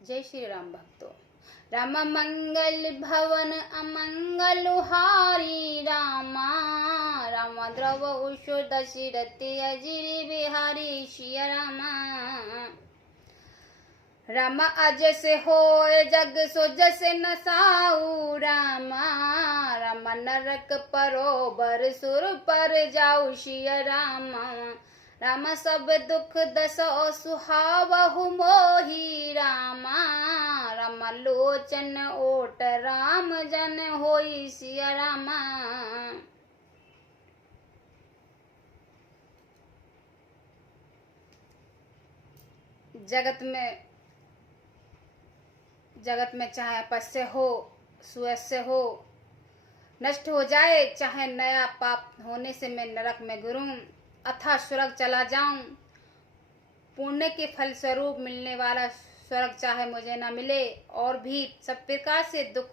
जय श्री राम भक्तों। राम मंगल भवन अमंगल हारी रामा, राम द्रव उषो दशरथि अजिर बिहारी सिया रामा। राम अज से होए जग सो जस न साऊ रामा, राम नरक परोबर सुर पर जाऊ सिया रामा। राम सब दुख दसो सुहावहु मोही रामा, राम लोचन ओट राम जन होई सिया रामा। जगत में चाहे अपस्य हो सुयस्य हो, नष्ट हो जाए चाहे नया पाप होने से मैं नरक में गिरूं अथा स्वर्ग चला जाऊं। पुण्य के फल स्वरूप मिलने वाला स्वर्ग चाहे मुझे न मिले, और भी सब प्रकार से दुख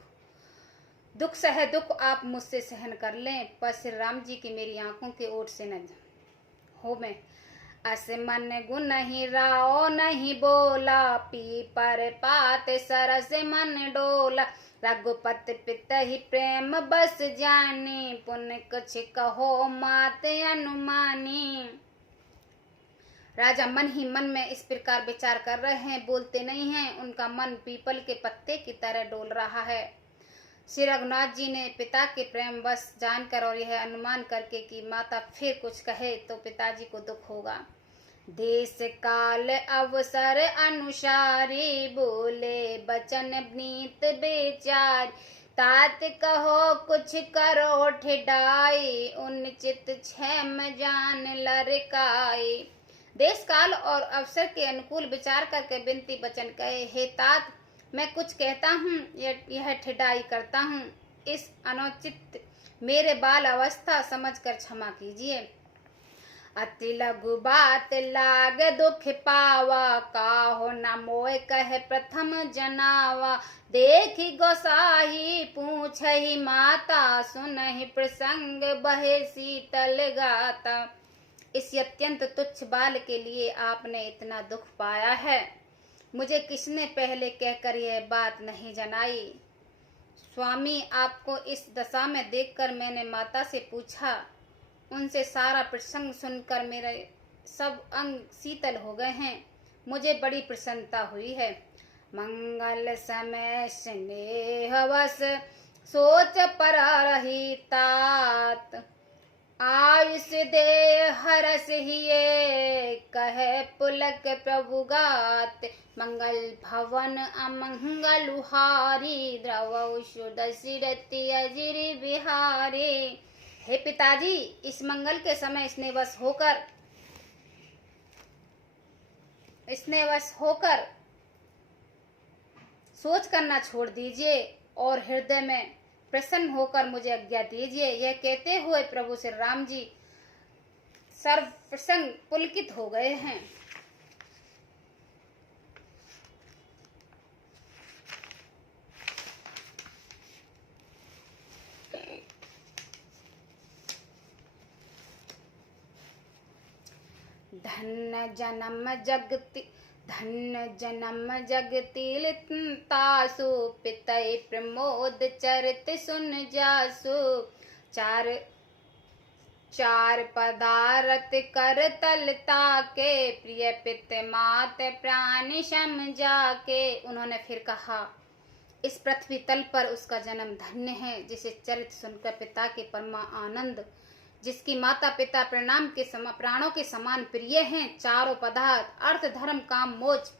आप मुझसे सहन कर लें, पर श्री राम जी की मेरी आंखों के ओट से न हो मैं। अस मन गुण ही राओ नहीं बोला, पी पर पात सरस मन डोला। रघुपति पित ही प्रेम बस जानी, पुण्य कुछ कहो मात अनुमानी। राजा मन ही मन में इस प्रकार विचार कर रहे हैं, बोलते नहीं हैं। उनका मन पीपल के पत्ते की तरह डोल रहा है। श्री रघुनाथ जी ने पिता के प्रेम बस जानकर और यह अनुमान करके कि माता फिर कुछ कहे तो पिताजी को दुख होगा, देश काल अवसर अनुसारी बोले बचन नीत बेचार। तात कहो कुछ करो ठिडाई, उन चित क्षेम जान लरकाई। देश काल और अवसर के अनुकूल विचार करके बिनती बचन कहे, हे तात मैं कुछ कहता हूँ यह ठिडाई करता हूँ, इस अनुचित मेरे बाल अवस्था समझकर क्षमा कीजिए। अति लघु बात लाग दुख पावा, काहो न मोय कहे प्रथम जनावा। देखी गोसाही पूछही माता, सुनहि प्रसंग बहे शीतल गाता। इस अत्यंत तुच्छ बाल के लिए आपने इतना दुख पाया है, मुझे किसने पहले कहकर यह बात नहीं जनाई। स्वामी आपको इस दशा में देखकर मैंने माता से पूछा, उनसे सारा प्रसंग सुनकर मेरे सब अंग शीतल हो गए हैं, मुझे बड़ी प्रसन्नता हुई है। मंगल समय स्नेहवश सोच पर रही तात, आयुष दे हरस हिये कहे पुलक प्रभु गात। मंगल भवन अमंगल हारी, द्रवौ दशरथि अजिर बिहारी। हे पिताजी, इस मंगल के समय स्नेहवश होकर सोच करना छोड़ दीजिए और हृदय में प्रसन्न होकर मुझे आज्ञा दीजिए। यह कहते हुए प्रभु श्री राम जी सर्व प्रसंग पुलकित हो गए हैं। धन्य जन्म जगति तासु, पितै प्रमोद चरित सुन जासु। चार पदारथ कर तलता के, प्रिय पित मात प्राण सम जाके। उन्होंने फिर कहा, इस पृथ्वी तल पर उसका जन्म धन्य है जिसे चरित सुनकर पिता के परमा आनंद, जिसकी माता पिता प्राणों के समान प्रिय हैं। चारों पदार्थ अर्थ धर्म काम मोक्ष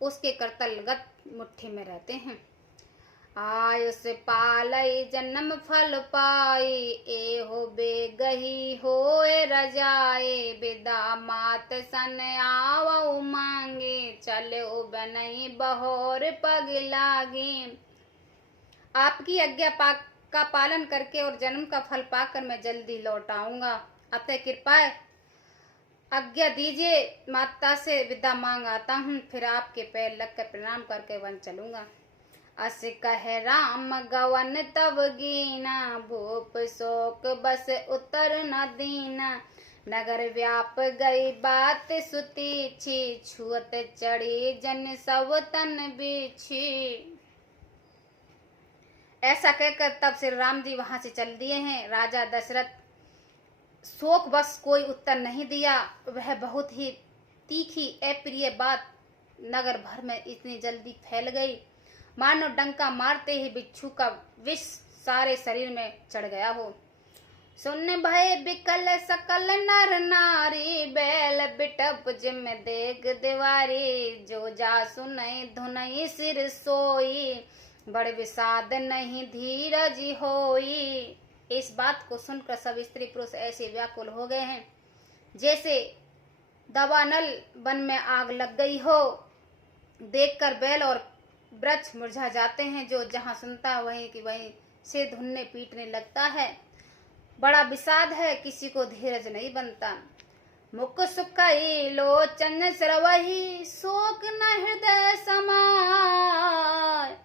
उसके करतलगत मुट्ठी में रहते हैं। आयुष पालई जन्म फल पाई, ए हो बेगही होए रजाए। विदा मात सन आवऊ मांगे, चलो बनई बहोर पग लागे। आपकी आज्ञा का पालन करके और जन्म का फल पाकर मैं जल्दी लौट आऊंगा, अतः कृपा आज्ञा दीजिए। माता से विदा मांग आता हूँ, फिर आपके पैर लगकर प्रणाम करके वन चलूंगा। अस कह राम गवन तब गीना, भूप शोक बस उतर न दीना। नगर व्याप गई बात सुती छी, छुअत चढ़ी जन सब तन बिछी। ऐसा कहकर तब श्री राम जी वहां से चल दिए हैं। राजा दशरथ शोक बस कोई उत्तर नहीं दिया। वह बहुत ही तीखी अप्रिय बात नगर भर में इतनी जल्दी फैल गई, मानो डंका मारते ही बिच्छू का विष सारे शरीर में चढ़ गया हो। सुन भय बिकल सकल नर नारी, बैल बिटप जिम देग दीवारी। जो जा सुनई धुनई सिर सोई, बड़ विषाद नहीं धीरज होई। इस बात को सुनकर सब स्त्री पुरुष ऐसे व्याकुल हो गए हैं जैसे दवानल वन में आग लग गई हो। देखकर बैल और वृक्ष मुरझा जाते हैं। जो जहां सुनता है वहीं की वहीं से धुनने पीटने लगता है। बड़ा विषाद है, किसी को धीरज नहीं बनता। मुख सुखई लोचन स्रवही, शोक न हृदय समाय।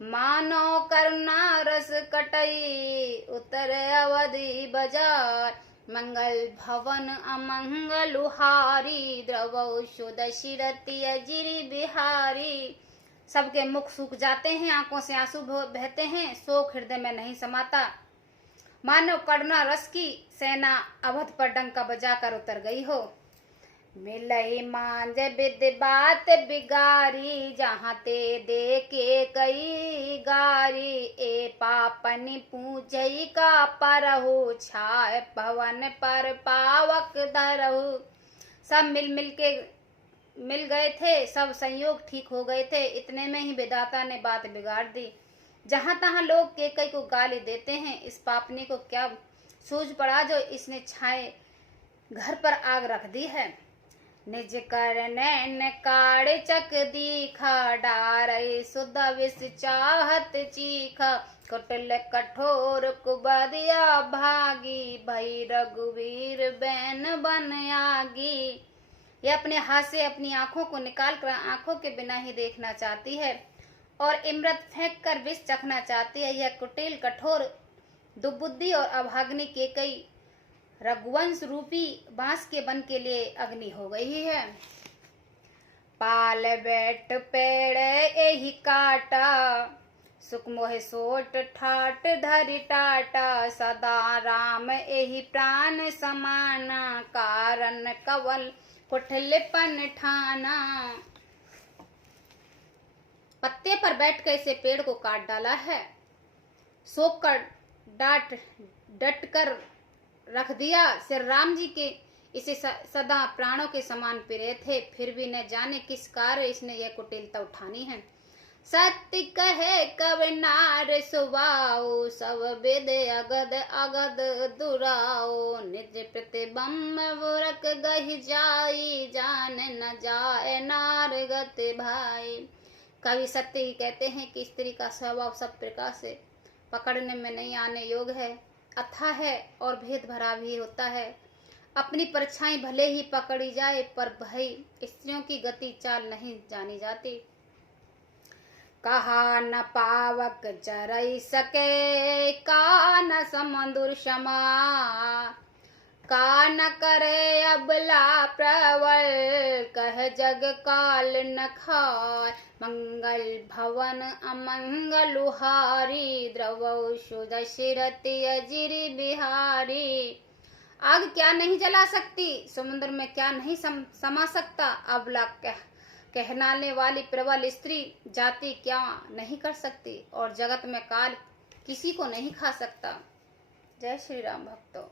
मानो करुणा रस कटई, उतर अवधि बजार। मंगल भवन अमंगलुहारी, द्रवौ सुदशिरति अजिरि बिहारी। सबके मुख सूख जाते हैं, आंखों से आंसू बहते हैं, शोक हृदय में नहीं समाता। मानो करुणा रस की सेना अवध पर डंका बजाकर उतर गई हो। मिलई मांझ विद बात बिगारी, जहाँ ते देखे कई गारी। ए पापनि पूजई का परहु, छाय पवन पर पावक धरहु। सब मिल गए थे, सब संयोग ठीक हो गए थे। इतने में ही विधाता ने बात बिगाड़ दी। जहां तहां लोग केकई को गाली देते हैं। इस पापनी को क्या सूझ पड़ा जो इसने छाए घर पर आग रख दी है। निज कर नैन काड़ चक दीखा, डारई सुध विष चाहत चीखा। कुटिल कठोर कुबदिया भागी, भई रघुवीर बैन बन आगी। यह अपने हाथ से अपनी आंखों को निकाल कर आंखों के बिना ही देखना चाहती है और इमृत फेंक कर विष चखना चाहती है। यह कुटिल कठोर दुर्बुद्धि और अभाग्नि केकई रघुवंश रूपी बांस के वन के लिए अग्नि हो गई है। पाल बैठ पेड़ एही काटा, सुख मोह सोट ठाट धरि टाटा। सदा राम एही प्राण समाना, कारण कवल कुटिलपन ठाना। पत्ते पर बैठकर इसे पेड़ को काट डाला है, सोख कर डट कर रख दिया। श्री राम जी के इसे सदा प्राणों के समान प्रिय थे, फिर भी न जाने किस कार्य इसने यह कुटिलता उठानी है। सत्य कहे कवि नार सुबाओ, सब वेद अगध अगध दुराओ। निज प्रतिबंब बुरक गहि जाई, जान न जाए नार गति भाई। कवि सत्य ही कहते हैं कि स्त्री का स्वभाव सब प्रकार से पकड़ने में नहीं आने योग्य है, अथाह है और भेद भरा भी होता है। अपनी परछाई भले ही पकड़ी जाए, पर भाई स्त्रियों की गति चाल नहीं जानी जाती। कहा न पावक चरई सके, का न समुद्र क्षमा। का न करे अबला प्रवर, कह जग काल न खाय। मंगल भवन अमंगलुहारी, द्रवौ सुदशिरति अजिरि बिहारी। आग क्या नहीं जला सकती, समुद्र में क्या नहीं समा सकता। अबला कहलाने वाली प्रबल स्त्री जाति क्या नहीं कर सकती, और जगत में काल किसी को नहीं खा सकता। जय श्री राम भक्तों।